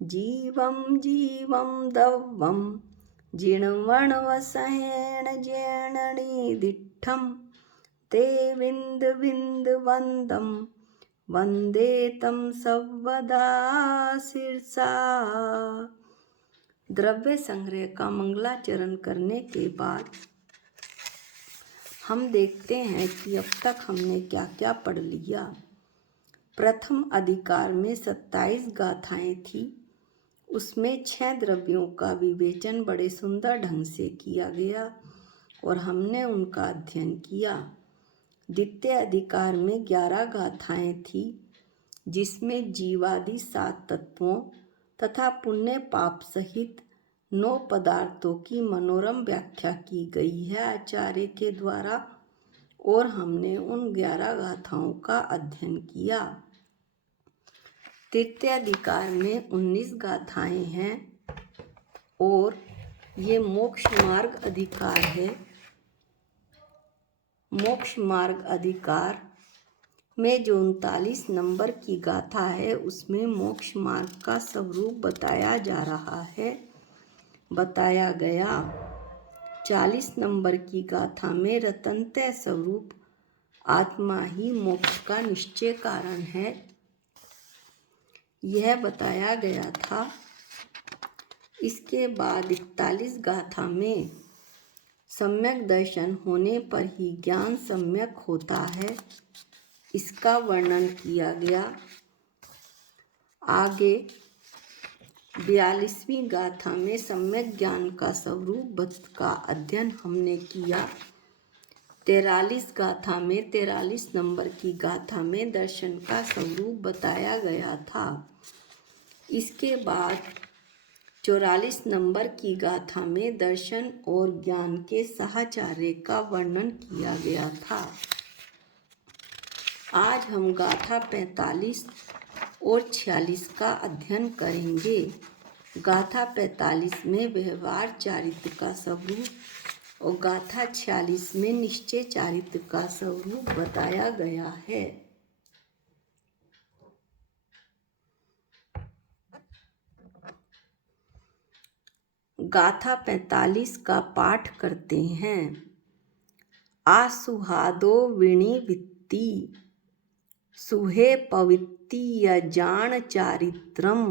जीवं जीवं दव्वं जिणवणवसहेण जेणणीदिट्ठं ते विन्दविन्दवन्दं वन्दे तं सर्वदा शिरसा। द्रव्य संग्रह का मंगलाचरण करने के बाद हम देखते हैं कि अब तक हमने क्या क्या पढ़ लिया। प्रथम अधिकार में 27 गाथाएं थी। उसमें 6 द्रव्यों का विवेचन बड़े सुंदर ढंग से किया गया और हमने उनका अध्ययन किया। द्वितीय अधिकार में 11 गाथाएं थी, जिसमें जीवादि 7 तत्वों तथा पुण्य पाप सहित 9 पदार्थों की मनोरम व्याख्या की गई है आचार्य के द्वारा, और हमने उन 11 गाथाओं का अध्ययन किया। तृतीय अधिकार में 19 गाथाएं हैं और ये मोक्ष मार्ग अधिकार है। मोक्ष मार्ग अधिकार में जो 39 नंबर की गाथा है, उसमें मोक्ष मार्ग का स्वरूप बताया जा रहा है, बताया गया। 40 नंबर की गाथा में रतनतय स्वरूप आत्मा ही मोक्ष का निश्चय कारण है, यह बताया गया था। इसके बाद 41 गाथा में सम्यक दर्शन होने पर ही ज्ञान सम्यक होता है, इसका वर्णन किया गया। आगे 42वीं गाथा में सम्यक ज्ञान का स्वरूप का अध्ययन हमने किया। 43 गाथा में 43 नंबर की गाथा में दर्शन का स्वरूप बताया गया था। इसके बाद 44 नंबर की गाथा में दर्शन और ज्ञान के साहचर्य का वर्णन किया गया था। आज हम गाथा 45 और 46 का अध्ययन करेंगे। गाथा 45 में व्यवहार चारित्र का स्वरूप और गाथा 46 में निश्चय चारित्र का स्वरूप बताया गया है। गाथा 45 का पाठ करते हैं। आसुहादो विणी वित्ती सुहे पवित्ति यजान चारित्रम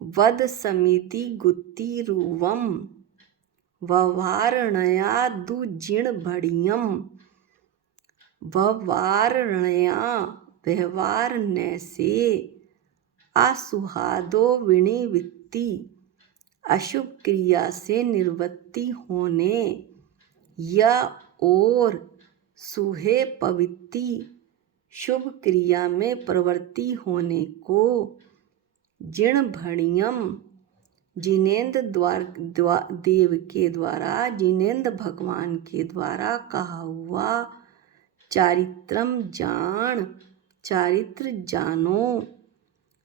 वद समिति गुत्तिरुवम ववारणया दुजिण भड़ियम ववारणया व्यवहार नैसे। आसुहादो विणी वित्ती अशुभ क्रिया से निवृत्ति होने या और सुहे पवित्ति शुभ क्रिया में प्रवृत्ति होने को जिण भणियम जिनेन्द्र देव के द्वारा जिनेन्द्र भगवान के द्वारा कहा हुआ चारित्रम जान चारित्र जानो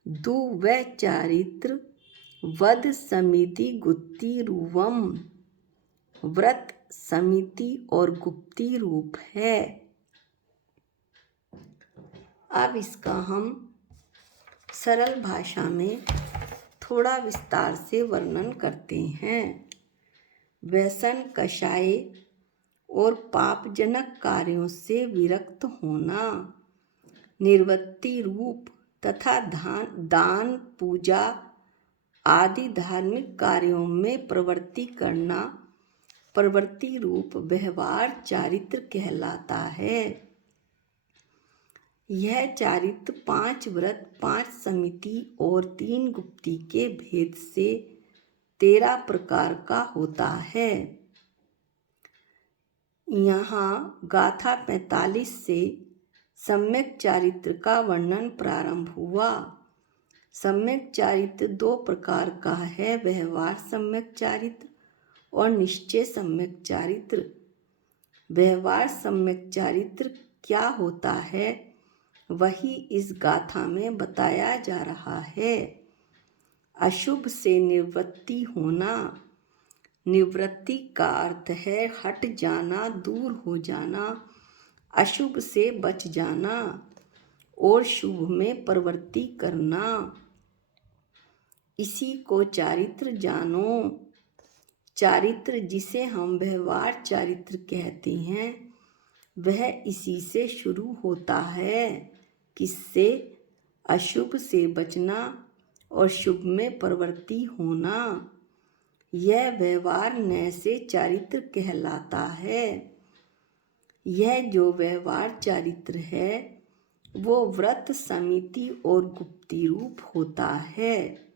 दु वह चारित्र वद समिति गुप्ति रूपम व्रत समिति और गुप्ती रूप है। अब इसका हम सरल भाषा में थोड़ा विस्तार से वर्णन करते हैं। व्यसन कषाय और पापजनक कार्यों से विरक्त होना, निर्वृत्ति रूप तथा दान पूजा आदि धार्मिक कार्यों में प्रवृत्ति करना प्रवृत्ति रूप व्यवहार चारित्र कहलाता है। यह चारित्र 5 व्रत 5 समिति और 3 गुप्ती के भेद से 13 प्रकार का होता है। यहाँ गाथा 45 से सम्यक चारित्र का वर्णन प्रारंभ हुआ। सम्यक चारित्र 2 प्रकार का है, व्यवहार सम्यक चारित्र और निश्चय सम्यक चारित्र। व्यवहार सम्यक चारित्र क्या होता है, वही इस गाथा में बताया जा रहा है। अशुभ से निवृत्ति होना। निवृत्ति का अर्थ है हट जाना, दूर हो जाना, अशुभ से बच जाना और शुभ में प्रवृत्ति करना। इसी को चारित्र जानो। चारित्र जिसे हम व्यवहार चारित्र कहते हैं वह इसी से शुरू होता है। किससे? अशुभ से बचना और शुभ में प्रवृत्ति होना। यह व्यवहार नय से चारित्र कहलाता है। यह जो व्यवहार चारित्र है वो व्रत, समिति और गुप्ती रूप होता है।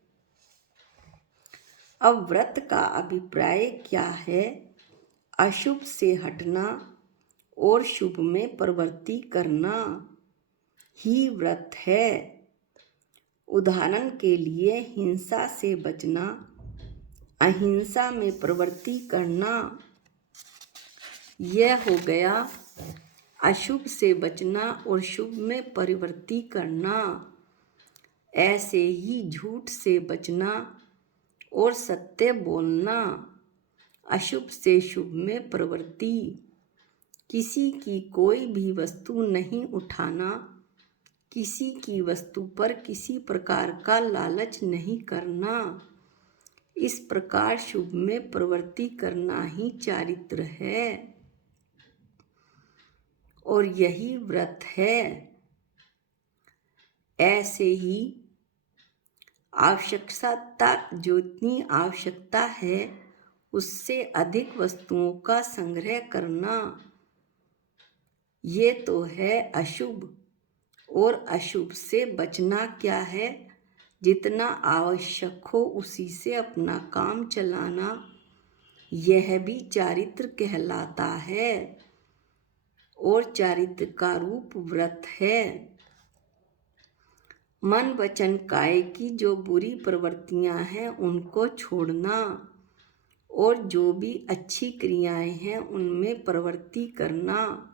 अब व्रत का अभिप्राय क्या है? अशुभ से हटना और शुभ में प्रवृत्ति करना ही व्रत है। उदाहरण के लिए हिंसा से बचना, अहिंसा में प्रवृत्ति करना, यह हो गया अशुभ से बचना और शुभ में प्रवृत्ति करना। ऐसे ही झूठ से बचना और सत्य बोलना, अशुभ से शुभ में प्रवृत्ति। किसी की कोई भी वस्तु नहीं उठाना, किसी की वस्तु पर किसी प्रकार का लालच नहीं करना। इस प्रकार शुभ में प्रवृत्ति करना ही चारित्र है और यही व्रत है। ऐसे ही आवश्यकता, जितनी आवश्यकता है उससे अधिक वस्तुओं का संग्रह करना, ये तो है अशुभ। और अशुभ से बचना क्या है? जितना आवश्यक हो उसी से अपना काम चलाना, यह भी चारित्र कहलाता है और चारित्र का रूप व्रत है। मन, वचन, काय की जो बुरी प्रवृत्तियां हैं उनको छोड़ना और जो भी अच्छी क्रियाएं हैं उनमें प्रवृत्ति करना,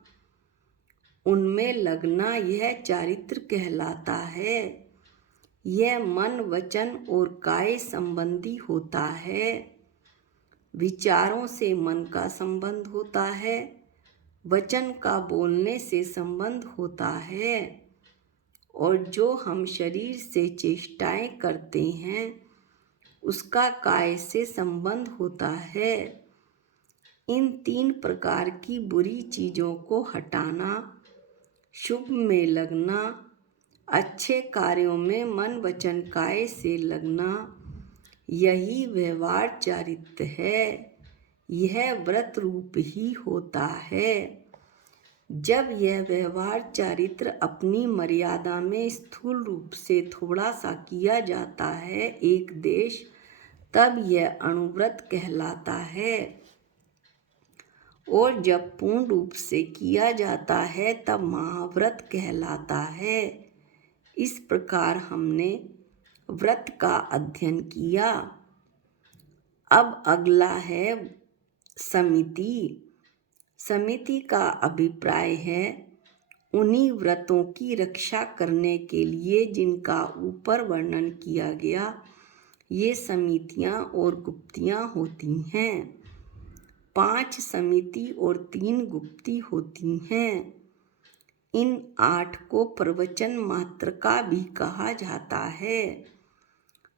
उनमें लगना, यह चारित्र कहलाता है। यह मन, वचन और काय संबंधी होता है। विचारों से मन का संबंध होता है, वचन का बोलने से संबंध होता है और जो हम शरीर से चेष्टाएं करते हैं उसका काय से संबंध होता है। इन 3 प्रकार की बुरी चीज़ों को हटाना, शुभ में लगना, अच्छे कार्यों में मन, वचन, काय से लगना, यही व्यवहार चारित्र है। यह व्रत रूप ही होता है। जब यह व्यवहार चारित्र अपनी मर्यादा में स्थूल रूप से थोड़ा सा किया जाता है एक देश, तब यह अणुव्रत कहलाता है और जब पूर्ण रूप से किया जाता है तब महाव्रत कहलाता है। इस प्रकार हमने व्रत का अध्ययन किया। अब अगला है समिति। समिति का अभिप्राय है उन्हीं व्रतों की रक्षा करने के लिए जिनका ऊपर वर्णन किया गया। ये समितियां और गुप्तियां होती हैं। 5 समिति और 3 गुप्ती होती हैं। इन 8 को प्रवचन मात्र का भी कहा जाता है।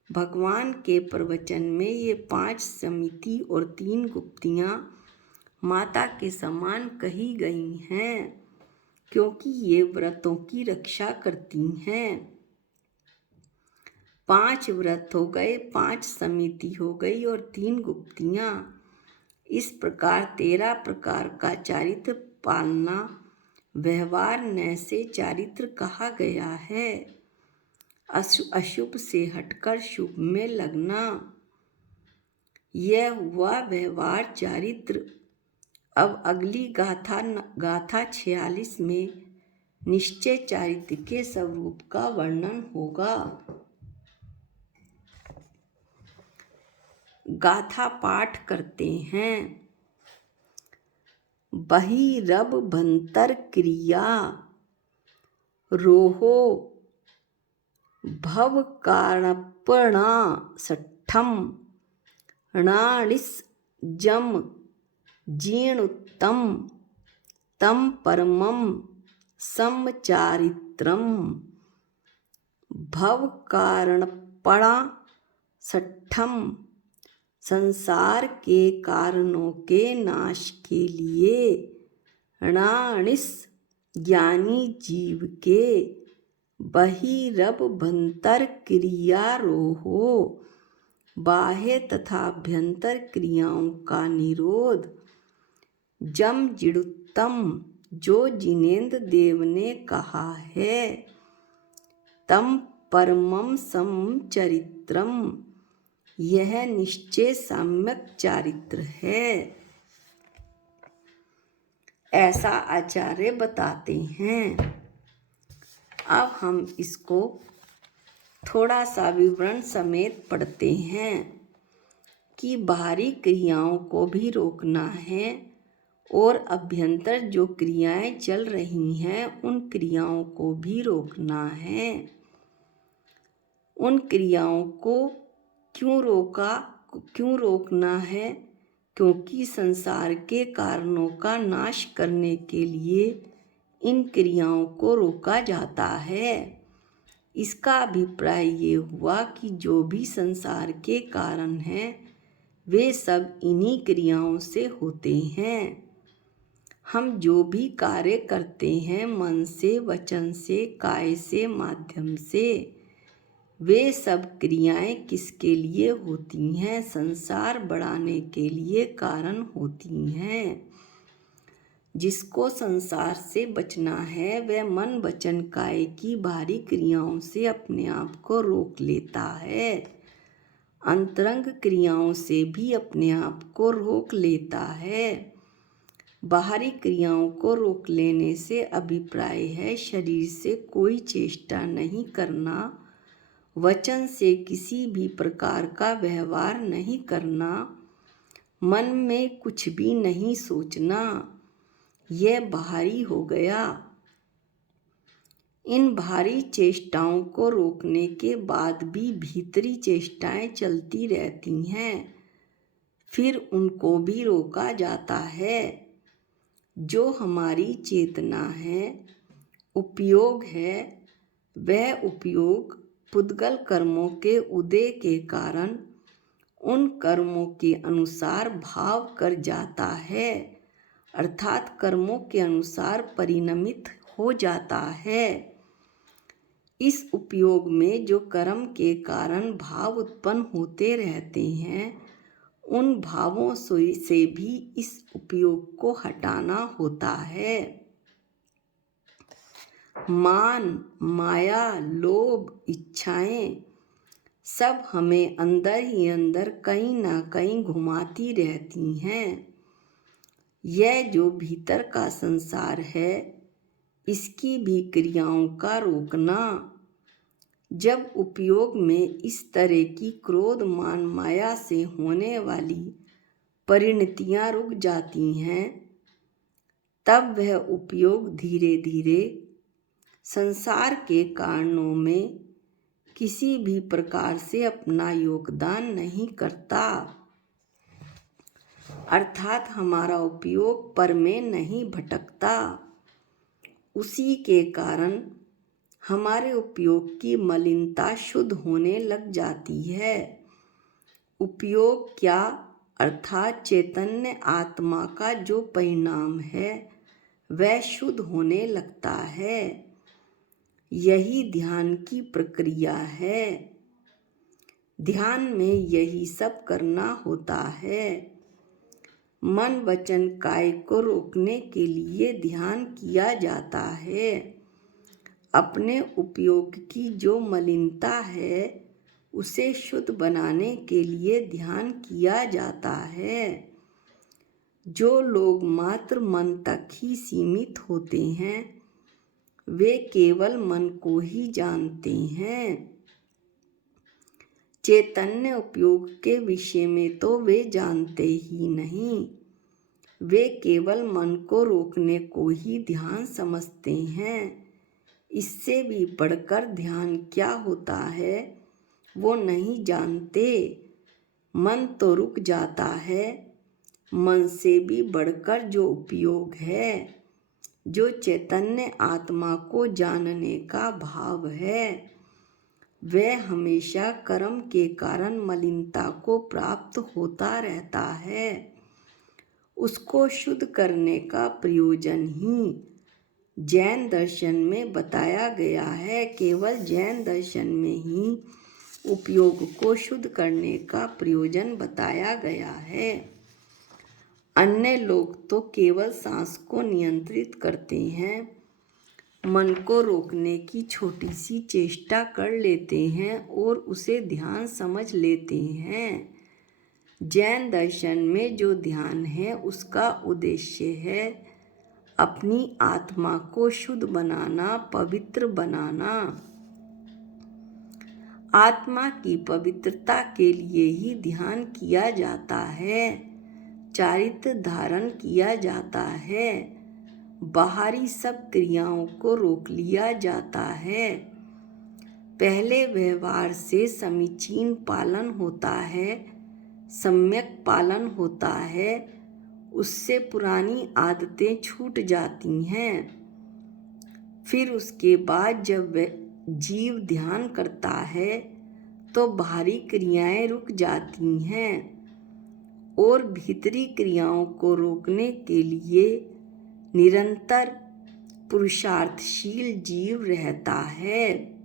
भगवान के प्रवचन में ये 5 समिति और 3 गुप्तियां माता के समान कही गई हैं क्योंकि ये व्रतों की रक्षा करती हैं। 5 व्रत हो गए, 5 समिति हो गई और 3 गुप्तियां। इस प्रकार 13 प्रकार का चारित्र पालना व्यवहार नय से चारित्र कहा गया है। अशुभ से हटकर शुभ में लगना, यह हुआ व्यवहार चारित्र। अब अगली गाथा 46 में निश्चय चारित्र के स्वरूप का वर्णन होगा। गाथा पाठ करते हैं। बहिरब भंतर क्रिया रोहो भव कारणपणा सठम णाणिस जम जीर्णोत्तम तम परमम समचारित्रम। भव कारणपणा छठम, संसार के कारणों के नाश के लिए णाणिस ज्ञानी जीव के बहिरभ्यंतर क्रियारोहो, बाह्य तथा अभ्यंतर क्रियाओं का निरोध। जम जिडुत्तम, जो जिनेन्द्र देव ने कहा है। तम परमम समचरित्रम, यह निश्चय सम्यक चारित्र है। ऐसा आचार्य बताते हैं। अब हम इसको थोड़ा सा विवरण समेत पढ़ते हैं कि बाहरी क्रियाओं को भी रोकना है और अभ्यंतर जो क्रियाएं चल रही हैं उन क्रियाओं को भी रोकना है। उन क्रियाओं को क्यों रोकना है? क्योंकि संसार के कारणों का नाश करने के लिए इन क्रियाओं को रोका जाता है। इसका अभिप्राय ये हुआ कि जो भी संसार के कारण हैं वे सब इन्हीं क्रियाओं से होते हैं। हम जो भी कार्य करते हैं मन से, वचन से, काय से, माध्यम से, वे सब क्रियाएं किसके लिए होती हैं? संसार बढ़ाने के लिए कारण होती हैं। जिसको संसार से बचना है वह मन, वचन, काय की बाहरी क्रियाओं से अपने आप को रोक लेता है। अंतरंग क्रियाओं से भी अपने आप को रोक लेता है। बाहरी क्रियाओं को रोक लेने से अभिप्राय है शरीर से कोई चेष्टा नहीं करना, वचन से किसी भी प्रकार का व्यवहार नहीं करना, मन में कुछ भी नहीं सोचना, यह बाहरी हो गया। इन बाहरी चेष्टाओं को रोकने के बाद भी भीतरी चेष्टाएं चलती रहती हैं, फिर उनको भी रोका जाता है। जो हमारी चेतना है, उपयोग है, वह उपयोग पुद्गल कर्मों के उदय के कारण उन कर्मों के अनुसार भाव कर जाता है, अर्थात कर्मों के अनुसार परिणमित हो जाता है। इस उपयोग में जो कर्म के कारण भाव उत्पन्न होते रहते हैं उन भावों से भी इस उपयोग को हटाना होता है। मान, माया, लोभ, इच्छाएं सब हमें अंदर ही अंदर कहीं ना कहीं घुमाती रहती हैं। यह जो भीतर का संसार है इसकी भी क्रियाओं का रोकना। जब उपयोग में इस तरह की क्रोध, मान, माया से होने वाली परिणतियां रुक जाती हैं तब वह उपयोग धीरे धीरे संसार के कारणों में किसी भी प्रकार से अपना योगदान नहीं करता, अर्थात हमारा उपयोग पर में नहीं भटकता। उसी के कारण हमारे उपयोग की मलिनता शुद्ध होने लग जाती है। उपयोग क्या? अर्थात चैतन्य आत्मा का जो परिणाम है वह शुद्ध होने लगता है। यही ध्यान की प्रक्रिया है। ध्यान में यही सब करना होता है। मन, वचन, काय को रोकने के लिए ध्यान किया जाता है। अपने उपयोग की जो मलिनता है उसे शुद्ध बनाने के लिए ध्यान किया जाता है। जो लोग मात्र मन तक ही सीमित होते हैं वे केवल मन को ही जानते हैं। चैतन्य उपयोग के विषय में तो वे जानते ही नहीं, वे केवल मन को रोकने को ही ध्यान समझते हैं। इससे भी बढ़कर ध्यान क्या होता है वो नहीं जानते। मन तो रुक जाता है, मन से भी बढ़कर जो उपयोग है, जो चैतन्य आत्मा को जानने का भाव है, वह हमेशा कर्म के कारण मलिनता को प्राप्त होता रहता है। उसको शुद्ध करने का प्रयोजन ही जैन दर्शन में बताया गया है। केवल जैन दर्शन में ही उपयोग को शुद्ध करने का प्रयोजन बताया गया है। अन्य लोग तो केवल सांस को नियंत्रित करते हैं, मन को रोकने की छोटी सी चेष्टा कर लेते हैं और उसे ध्यान समझ लेते हैं। जैन दर्शन में जो ध्यान है उसका उद्देश्य है अपनी आत्मा को शुद्ध बनाना, पवित्र बनाना। आत्मा की पवित्रता के लिए ही ध्यान किया जाता है, चारित्र धारण किया जाता है, बाहरी सब क्रियाओं को रोक लिया जाता है। पहले व्यवहार से समीचीन पालन होता है, सम्यक पालन होता है, उससे पुरानी आदतें छूट जाती हैं। फिर उसके बाद जब वह जीव ध्यान करता है तो बाहरी क्रियाएं रुक जाती हैं और भीतरी क्रियाओं को रोकने के लिए निरंतर पुरुषार्थशील जीव रहता है।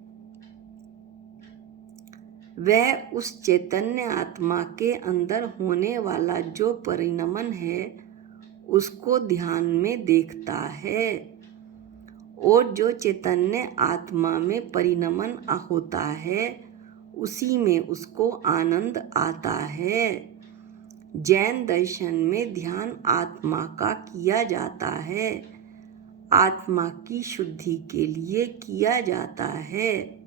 वह उस चैतन्य आत्मा के अंदर होने वाला जो परिणमन है उसको ध्यान में देखता है और जो चैतन्य आत्मा में परिणमन होता है उसी में उसको आनंद आता है। जैन दर्शन में ध्यान आत्मा का किया जाता है, आत्मा की शुद्धि के लिए किया जाता है।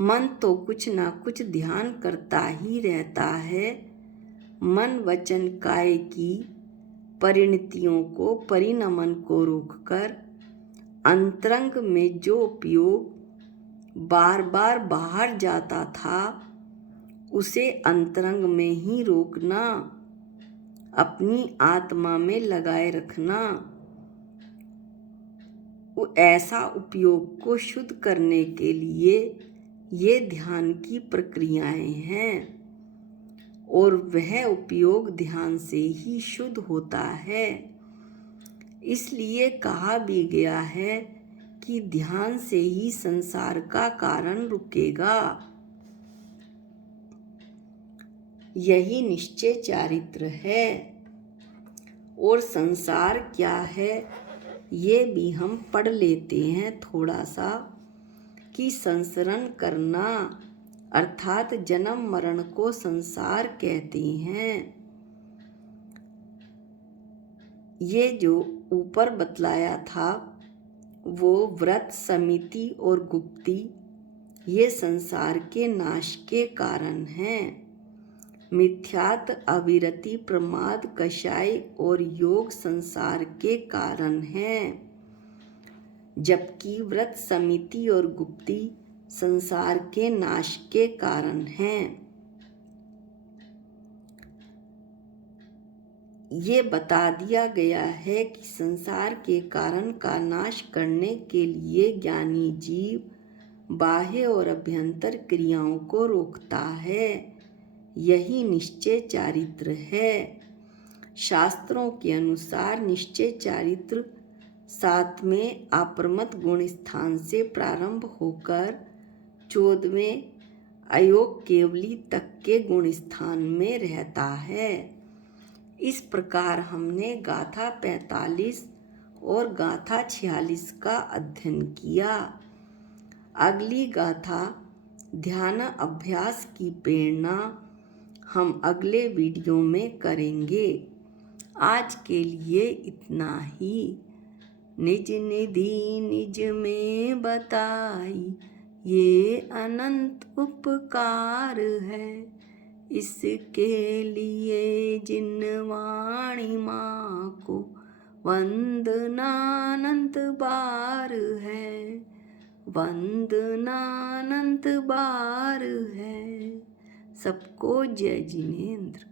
मन तो कुछ ना कुछ ध्यान करता ही रहता है। मन वचन काय की परिणतियों को, परिणमन को रोककर अंतरंग में जो उपयोग बार बार बाहर जाता था उसे अंतरंग में ही रोकना, अपनी आत्मा में लगाए रखना। ऐसा उपयोग को शुद्ध करने के लिए ये ध्यान की प्रक्रियाएं हैं और वह उपयोग ध्यान से ही शुद्ध होता है। इसलिए कहा भी गया है कि ध्यान से ही संसार का कारण रुकेगा। यही निश्चय चारित्र है। और संसार क्या है ये भी हम पढ़ लेते हैं थोड़ा सा कि संसरण करना अर्थात जन्म मरण को संसार कहते हैं। ये जो ऊपर बतलाया था वो व्रत, समिति और गुप्ती ये संसार के नाश के कारण हैं। मिथ्यात, अविरति, प्रमाद, कषाय और योग संसार के कारण हैं, जबकि व्रत, समिति और गुप्ती संसार के नाश के कारण हैं। ये बता दिया गया है कि संसार के कारण का नाश करने के लिए ज्ञानी जीव बाह्य और अभ्यंतर क्रियाओं को रोकता है। यही निश्चय चारित्र है। शास्त्रों के अनुसार निश्चय चारित्र 7वें अप्रमत गुण स्थान से प्रारंभ होकर 14वें अयोग केवली तक के गुण स्थान में रहता है। इस प्रकार हमने गाथा 45 और गाथा 46 का अध्ययन किया। अगली गाथा ध्यान अभ्यास की प्रेरणा हम अगले वीडियो में करेंगे। आज के लिए इतना ही। निज निधि निज में बताई ये अनंत उपकार है, इसके लिए जिन वाणी माँ को वंदनानंत बार है, वंदनानंत बार है। सबको जय जिनेंद्र।